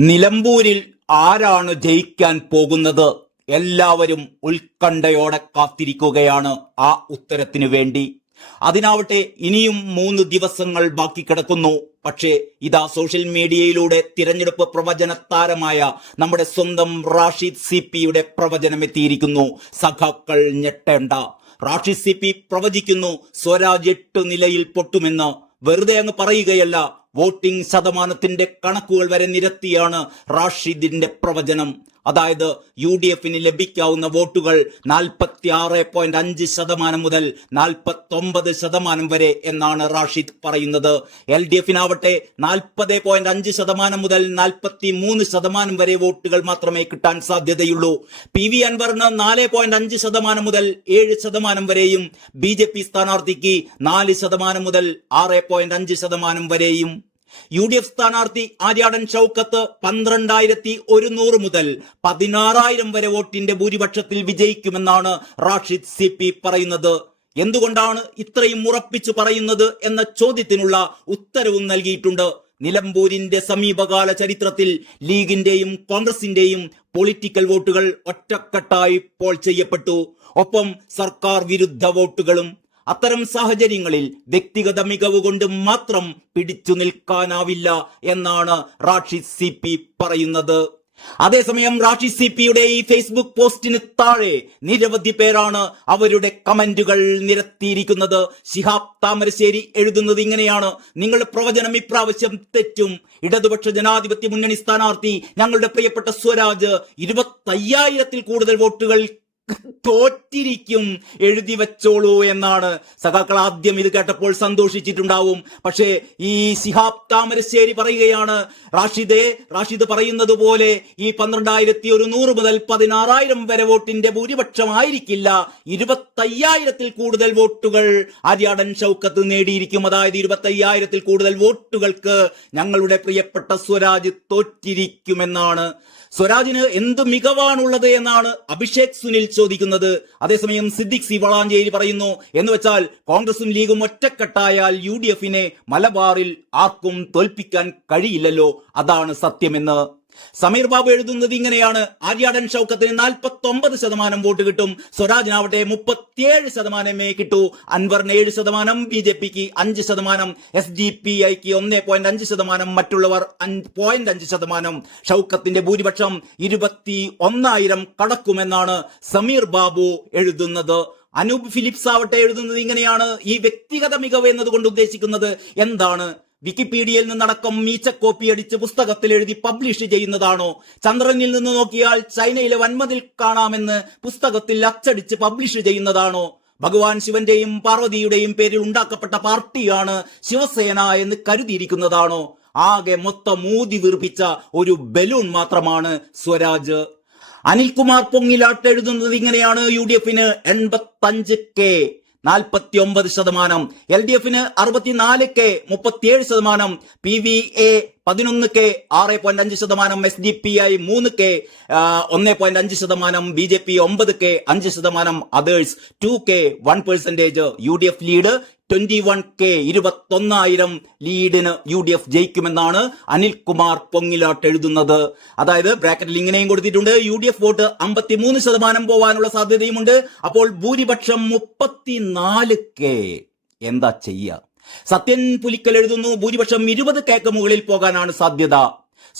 നിലമ്പൂരിൽ ആരാണ് ജയിക്കാൻ പോകുന്നത്? എല്ലാവരും ഉത്കണ്ഠയോടെ കാത്തിരിക്കുകയാണ് ആ ഉത്തരത്തിനു വേണ്ടി. അതിനാവട്ടെ ഇനിയും മൂന്ന് ദിവസങ്ങൾ ബാക്കി കിടക്കുന്നു. പക്ഷേ ഇതാ സോഷ്യൽ മീഡിയയിലൂടെ തിരഞ്ഞെടുപ്പ് പ്രവചന താരമായ നമ്മുടെ സ്വന്തം റാഷിദ് സി പിയുടെ പ്രവചനം എത്തിയിരിക്കുന്നു സഖാക്കൾ ഞെട്ടേണ്ട. റാഷിദ് സി പി പ്രവചിക്കുന്നു സ്വരാജ് എട്ട് നിലയിൽ പൊട്ടുമെന്ന്. വെറുതെ അങ്ങ് പറയുകയല്ല വോട്ടിംഗ് ശതമാനത്തിന്റെ കണക്കുകൾ വരെ നിരത്തിയാണ് റാഷിദിന്റെ പ്രവചനം. അതായത് യു ഡി എഫിന് ലഭിക്കാവുന്ന വോട്ടുകൾ നാൽപ്പത്തി ആറ് പോയിന്റ് അഞ്ച് ശതമാനം മുതൽ നാൽപ്പത്തി ഒമ്പത് ശതമാനം വരെ എന്നാണ് റാഷിദ് പറയുന്നത്. എൽ ഡി എഫിനാവട്ടെ നാൽപ്പത് പോയിന്റ് അഞ്ച് ശതമാനം മുതൽ നാൽപ്പത്തി മൂന്ന് ശതമാനം വരെ വോട്ടുകൾ മാത്രമേ കിട്ടാൻ സാധ്യതയുള്ളൂ. പി വി അൻവറിന് നാല് പോയിന്റ് അഞ്ച് ശതമാനം മുതൽ ഏഴ് ശതമാനം വരെയും ബി ജെ പി സ്ഥാനാർത്ഥിക്ക് നാല് ശതമാനം മുതൽ ആറ് പോയിന്റ് അഞ്ച് ശതമാനം വരെയും യു ഡി എഫ് സ്ഥാനാർത്ഥി ആര്യാടൻ ഷൗക്കത്ത് പന്ത്രണ്ടായിരത്തി ഒരുന്നൂറ് മുതൽ പതിനാറായിരം വരെ വോട്ടിന്റെ ഭൂരിപക്ഷത്തിൽ വിജയിക്കുമെന്നാണ് റാഷിദ് സി പി പറയുന്നത്. എന്തുകൊണ്ടാണ് ഇത്രയും ഉറപ്പിച്ചു പറയുന്നത് എന്ന ചോദ്യത്തിനുള്ള ഉത്തരവും നൽകിയിട്ടുണ്ട്. നിലമ്പൂരിന്റെ സമീപകാല ചരിത്രത്തിൽ ലീഗിന്റെയും കോൺഗ്രസിന്റെയും പൊളിറ്റിക്കൽ വോട്ടുകൾ ഒറ്റക്കെട്ടായി പോൾ ചെയ്യപ്പെട്ടു. ഒപ്പം സർക്കാർ വിരുദ്ധ വോട്ടുകളും അത്തരം സാഹചര്യങ്ങളിൽ വ്യക്തിഗത മികവ് കൊണ്ട് മാത്രം പിടിച്ചു നിൽക്കാനാവില്ല എന്നാണ് റാഷി സി പി പറയുന്നത്. അതേസമയം റാഷി സി പിയുടെ ഈ ഫേസ്ബുക്ക് പോസ്റ്റിന് താഴെ നിരവധി പേരാണ് അവരുടെ കമന്റുകൾ നിരത്തിയിരിക്കുന്നത്. ശിഹാബ് താമരശ്ശേരി എഴുതുന്നത് ഇങ്ങനെയാണ്. നിങ്ങളുടെ പ്രവചനം ഇപ്രാവശ്യം തെറ്റും. ഇടതുപക്ഷ ജനാധിപത്യ മുന്നണി സ്ഥാനാർത്ഥി ഞങ്ങളുടെ പ്രിയപ്പെട്ട സ്വരാജ് ഇരുപത്തയ്യായിരത്തിൽ കൂടുതൽ വോട്ടുകൾ തോറ്റിരിക്കും എഴുതി വെച്ചോളൂ എന്നാണ്. സഖാക്കൾ ആദ്യം ഇത് കേട്ടപ്പോൾ സന്തോഷിച്ചിട്ടുണ്ടാവും. പക്ഷേ ഈ സിഹാബ് താമരശ്ശേരി പറയുകയാണ് റാഷിദെ റാഷിദ് പറയുന്നത് പോലെ ഈ പന്ത്രണ്ടായിരത്തി ഒരു നൂറ് മുതൽ പതിനാറായിരം വരെ വോട്ടിന്റെ ഭൂരിപക്ഷമായിരിക്കില്ല. ഇരുപത്തയ്യായിരത്തിൽ കൂടുതൽ വോട്ടുകൾ ആര്യാടൻ ഷൗക്കത്ത് നേടിയിരിക്കും. അതായത് ഇരുപത്തയ്യായിരത്തിൽ കൂടുതൽ വോട്ടുകൾക്ക് ഞങ്ങളുടെ പ്രിയപ്പെട്ട സ്വരാജ് തോറ്റിരിക്കുമെന്നാണ്. സ്വരാജിന് എന്ത് മികവാണുള്ളത് എന്നാണ് അഭിഷേക് സുനിൽ ചോദിക്കുന്നത്. അതേസമയം സിദ്ദിഖ് സി വളാഞ്ചേരി പറയുന്നു എന്ന് വെച്ചാൽ കോൺഗ്രസും ലീഗും ഒറ്റക്കെട്ടായാൽ യു ഡി എഫിനെ മലബാറിൽ ആർക്കും തോൽപ്പിക്കാൻ കഴിയില്ലല്ലോ. അതാണ് സത്യമെന്ന്. സമീർ ബാബു എഴുതുന്നത് ഇങ്ങനെയാണ്. ആര്യാടൻ ഷൗക്കത്തിന് നാൽപ്പത്തി ഒമ്പത് ശതമാനം വോട്ട് കിട്ടും. സ്വരാജിനാവട്ടെ മുപ്പത്തിയേഴ് ശതമാനമേ കിട്ടൂ. അൻവറിന് ഏഴ് ശതമാനം ബി ജെ പിക്ക് അഞ്ച് ശതമാനം എസ് ഡി പി ഐക്ക് ഒന്നേ പോയിന്റ് അഞ്ച് ശതമാനം മറ്റുള്ളവർ പോയിന്റ് അഞ്ച് ശതമാനം. ഷൗക്കത്തിന്റെ ഭൂരിപക്ഷം ഇരുപത്തി ഒന്നായിരം കടക്കുമെന്നാണ് സമീർ ബാബു എഴുതുന്നത്. അനൂപ് ഫിലിപ്സ് ആവട്ടെ എഴുതുന്നത് ഇങ്ങനെയാണ്. ഈ വ്യക്തിഗത മികവ് എന്നതുകൊണ്ട് ഉദ്ദേശിക്കുന്നത് എന്താണ്? വിക്കിപീഡിയയിൽ നിന്നടക്കം മീച്ച കോപ്പി അടിച്ച് പുസ്തകത്തിൽ എഴുതി പബ്ലിഷ് ചെയ്യുന്നതാണോ? ചന്ദ്രനിൽ നിന്ന് നോക്കിയാൽ ചൈനയിലെ വൻമതിൽ കാണാമെന്ന് പുസ്തകത്തിൽ അച്ചടിച്ച് പബ്ലിഷ് ചെയ്യുന്നതാണോ? ഭഗവാൻ ശിവന്റെയും പാർവതിയുടെയും പേരിൽ ഉണ്ടാക്കപ്പെട്ട പാർട്ടിയാണ് ശിവസേന എന്ന് കരുതിയിരിക്കുന്നതാണോ? ആകെ മൊത്തം മൂതി വീർപ്പിച്ച ഒരു ബലൂൺ മാത്രമാണ് സ്വരാജ്. അനിൽകുമാർ പൊങ്ങിലാട്ടെഴുതുന്നത് ഇങ്ങനെയാണ്. യു ഡി എഫിന് എൺപത്തഞ്ച് കെ. നാൽപ്പത്തി ഒമ്പത് ശതമാനം. എൽ ഡി എഫിന് അറുപത്തിനാല് കെ മുപ്പത്തിയേഴ് ശതമാനം. പി വി എ പതിനൊന്ന് കെ ആറ് പോയിന്റ് അഞ്ച് ശതമാനം എസ് ഡി പി ഐ മൂന്ന് കെ ഒന്ന് പോയിന്റ് അഞ്ച് ശതമാനം ബി ജെ പി ഒമ്പത് കെ അഞ്ച് ശതമാനം others two K one percentage U D F lead. Twenty one K ഇരുപത്തൊന്നായിരം ലീഡിന് യു ഡി എഫ് ജയിക്കുമെന്നാണ് അനിൽകുമാർ പൊങ്ങിലോട്ട് എഴുതുന്നത്. അതായത് ബ്രാക്കറ്റിൽ ഇങ്ങനെയും കൊടുത്തിട്ടുണ്ട് യു ഡി എഫ് വോട്ട് അമ്പത്തിമൂന്ന് ശതമാനം പോവാനുള്ള സാധ്യതയുമുണ്ട്. അപ്പോൾ ഭൂരിപക്ഷം മുപ്പത്തിനാല് കെ. എന്താ ചെയ്യുക സത്യൻ പുലിക്കൽ എഴുതുന്നു ഭൂരിപക്ഷം ഇരുപത് കേക്ക് മുകളിൽ പോകാനാണ് സാധ്യത.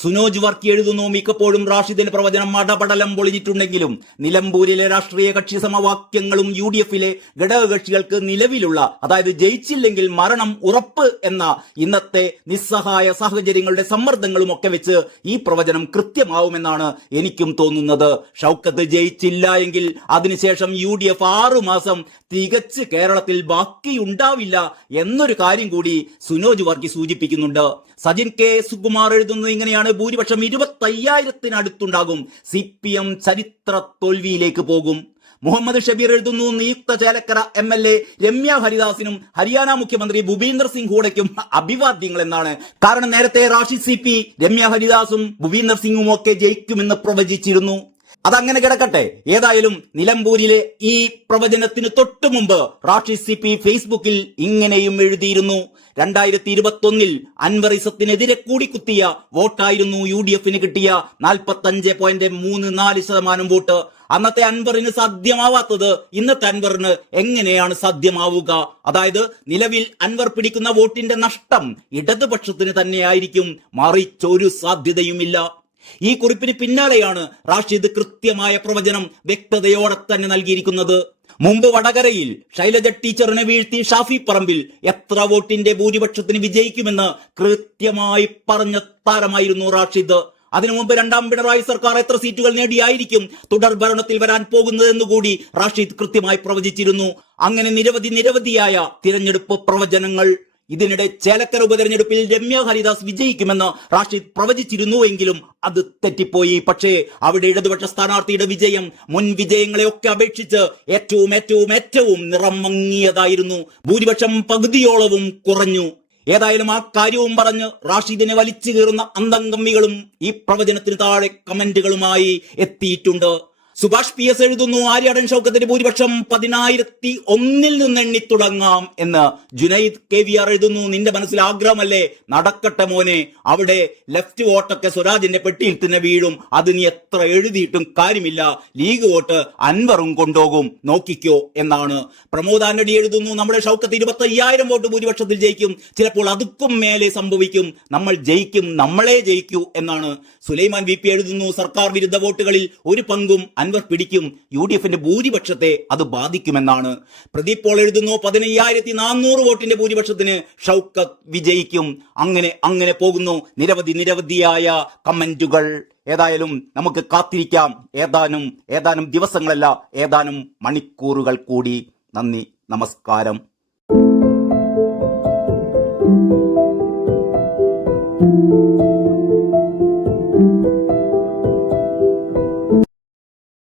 സുനോജ് വർക്കി എഴുതുന്നു. മിക്കപ്പോഴും റാഷിദിന്റെ പ്രവചനം അടപടലം പൊളിഞ്ഞിട്ടുണ്ടെങ്കിലും നിലമ്പൂരിലെ രാഷ്ട്രീയ കക്ഷി സമവാക്യങ്ങളും യു ഡി എഫിലെ ഘടകകക്ഷികൾക്ക് നിലവിലുള്ള അതായത് ജയിച്ചില്ലെങ്കിൽ മരണം ഉറപ്പ് എന്ന ഇന്നത്തെ നിസ്സഹായ സാഹചര്യങ്ങളുടെ സമ്മർദ്ദങ്ങളും ഒക്കെ വെച്ച് ഈ പ്രവചനം കൃത്യമാവുമെന്നാണ് എനിക്കും തോന്നുന്നത്. ഷൗക്കത്ത് ജയിച്ചില്ല എങ്കിൽ അതിനുശേഷം യു ഡി എഫ് ആറുമാസം തികച്ച് കേരളത്തിൽ ബാക്കിയുണ്ടാവില്ല എന്നൊരു കാര്യം കൂടി സുനോജ് വർക്കി സൂചിപ്പിക്കുന്നുണ്ട്. സജിൻ കെ സുകുമാർ എഴുതുന്നത് ഇങ്ങനെയാണ് ഭൂരിപക്ഷം ഇരുപത്തയ്യായിരത്തിനടുത്തുണ്ടാകും. സി പി എം ചരിത്ര തോൽവിയിലേക്ക് പോകും. മുഹമ്മദ് ഷബീർ എഴുതുന്നു നിയുക്ത Chelakkara M L A Ramya ഹരിദാസിനും Haryana മുഖ്യമന്ത്രി ഭൂപീന്ദർ സിംഗ് ഹൂഡയ്ക്കും അഭിവാദ്യങ്ങൾ എന്നാണ് കാരണം നേരത്തെ റാഷി സി പി രമ്യ ഹരിദാസും ഭൂപീന്ദർ സിംഗും ഒക്കെ ജയിക്കുമെന്ന് പ്രവചിച്ചിരുന്നു. അതങ്ങനെ കിടക്കട്ടെ. ഏതായാലും നിലമ്പൂരിലെ ഈ പ്രവചനത്തിന് തൊട്ടു മുമ്പ് റാഷി സി പി ഫേസ്ബുക്കിൽ ഇങ്ങനെയും എഴുതിയിരുന്നു. രണ്ടായിരത്തി ഇരുപത്തി ഒന്നിൽ അൻവറിസത്തിനെതിരെ കൂടിക്കുത്തിയ വോട്ടായിരുന്നു യു ഡി എഫിന് കിട്ടിയ നാൽപ്പത്തഞ്ച് പോയിന്റ് മൂന്ന് നാല് ശതമാനം വോട്ട്. അന്നത്തെ അൻവറിന് സാധ്യമാവാത്തത് ഇന്നത്തെ അൻവറിന് എങ്ങനെയാണ് സാധ്യമാവുക? അതായത് നിലവിൽ അൻവർ പിടിക്കുന്ന വോട്ടിന്റെ നഷ്ടം ഇടതുപക്ഷത്തിന് തന്നെയായിരിക്കും. മറിച്ചൊരു സാധ്യതയുമില്ല. ഈ കുറിപ്പിന് പിന്നാലെയാണ് റാഷിദ് കൃത്യമായ പ്രവചനം വ്യക്തതയോടെ തന്നെ നൽകിയിരിക്കുന്നത്. മുമ്പ് വടകരയിൽ ശൈലജ ടീച്ചറിനെ വീഴ്ത്തി ഷാഫി പറമ്പിൽ എത്ര വോട്ടിന്റെ ഭൂരിപക്ഷത്തിന് വിജയിക്കുമെന്ന് കൃത്യമായി പറഞ്ഞ താരമായിരുന്നു റാഷിദ്. അതിനു മുമ്പ് രണ്ടാം പിണറായി സർക്കാർ എത്ര സീറ്റുകൾ നേടിയായിരിക്കും തുടർ ഭരണത്തിൽ വരാൻ പോകുന്നതെന്ന് കൂടി റാഷിദ് കൃത്യമായി പ്രവചിച്ചിരുന്നു. അങ്ങനെ നിരവധി നിരവധിയായ തിരഞ്ഞെടുപ്പ് പ്രവചനങ്ങൾ. ഇതിനിടെ ചേലക്കര ഉപതെരഞ്ഞെടുപ്പിൽ രമ്യ ഹരിദാസ് വിജയിക്കുമെന്ന് റാഷിദ് പ്രവചിച്ചിരുന്നുവെങ്കിലും അത് തെറ്റിപ്പോയി. പക്ഷേ അവിടെ ഇടതുപക്ഷ സ്ഥാനാർത്ഥിയുടെ വിജയം മുൻ വിജയങ്ങളെയൊക്കെ അപേക്ഷിച്ച് ഏറ്റവും ഏറ്റവും ഏറ്റവും നിറം മങ്ങിയതായിരുന്നു. ഭൂരിപക്ഷം പകുതിയോളവും കുറഞ്ഞു. ഏതായാലും ആ കാര്യവും പറഞ്ഞ് റാഷിദിനെ വലിച്ചു കീറുന്ന അന്തംഗമ്മികളും ഈ പ്രവചനത്തിന് താഴെ കമന്റുകളുമായി എത്തിയിട്ടുണ്ട്. സുഭാഷ് പി എസ് എഴുതുന്നു ആര്യാടൻ ഷൗക്കത്തിന്റെ ഭൂരിപക്ഷം പതിനായിരത്തി ഒന്നിൽ നിന്ന് എണ്ണി തുടങ്ങാം എന്ന് ജുനൈദ് കെ വി ആർ എഴുതുന്നു. നിന്റെ മനസ്സിൽ ആഗ്രഹമല്ലേ? നടക്കട്ടെ മോനെ. അവിടെ ലെഫ്റ്റ് വോട്ടൊക്കെ സ്വരാജിന്റെ പെട്ടിയിൽ തന്നെ വീഴും. അത് നീ എത്ര എഴുതിയിട്ടും കാര്യമില്ല. ലീഗ് വോട്ട് അൻവറും കൊണ്ടുപോകും നോക്കിക്കോ എന്നാണ്. പ്രമോദ് ആന്റണി എഴുതുന്നു നമ്മുടെ ഷൗക്കത്ത് ഇരുപത്തി അയ്യായിരം വോട്ട് ഭൂരിപക്ഷത്തിൽ ജയിക്കും. ചിലപ്പോൾ അതുക്കും മേലെ സംഭവിക്കും. നമ്മൾ ജയിക്കും നമ്മളെ ജയിക്കൂ എന്നാണ്. സുലൈമാൻ വി പി എഴുതുന്നു സർക്കാർ വിരുദ്ധ വോട്ടുകളിൽ ഒരു പങ്കും അൻവർ പിടിക്കും. യു ഡി എഫിന്റെ ഭൂരിപക്ഷത്തെ അത് ബാധിക്കുമെന്നാണ്. പ്രദീപ് പോൾ എഴുതുന്നു പതിനയ്യായിരത്തി നാനൂറ് വോട്ടിന്റെ ഭൂരിപക്ഷത്തിന് ഷൗക്കത്ത് വിജയിക്കും. അങ്ങനെ അങ്ങനെ പോകുന്നു. നിരവധി നിരവധിയായ കമന്റുകൾ. ഏതായാലും നമുക്ക് കാത്തിരിക്കാം. ഏതാനും ഏതാനും ദിവസങ്ങളല്ല ഏതാനും മണിക്കൂറുകൾ കൂടി. നന്ദി നമസ്കാരം.